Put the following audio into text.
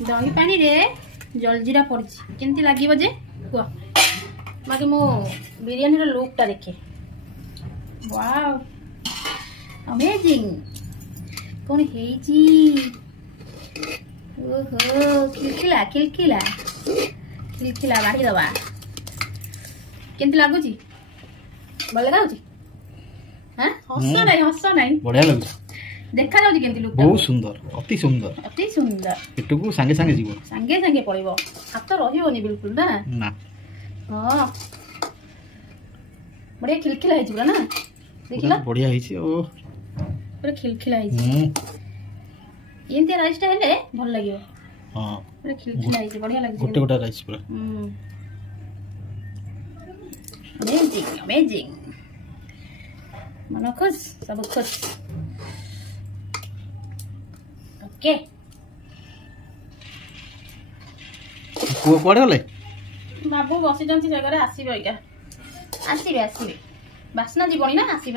दही पानी रे जलजीरा पड़ी केमती लगे जे कह बाकी मो बिरियानी लुकटा देखे वाओ अमेजिंग कौन है ओहो खिलखिला खिलखिला खिलखिला बाढ़ी दबा केमती लगुच भल लगा हाँ हस नहीं बढ़िया लगुच देखा जाउची केमती लुक बहुत सुंदर अति सुंदर पेटकू सांगे सांगे जीव सांगे सांगे पड़िबो हाथ रहिबोनी बिल्कुल ना ना हां बढ़िया खिलखिला है पूरा ना देखिला बढ़िया है ओ पूरा खिलखिला है एंते राइस टा हेले भल लागियो हां पूरा खिलखिला है बढ़िया लागी गोटे गोटे राइस पूरा अमेजिंग मन खुश सब खुश ओके को पड़े गले बाबू बसी जंती जगह रे आसीबे आसीबे बासना जीवनी ना आसीबे।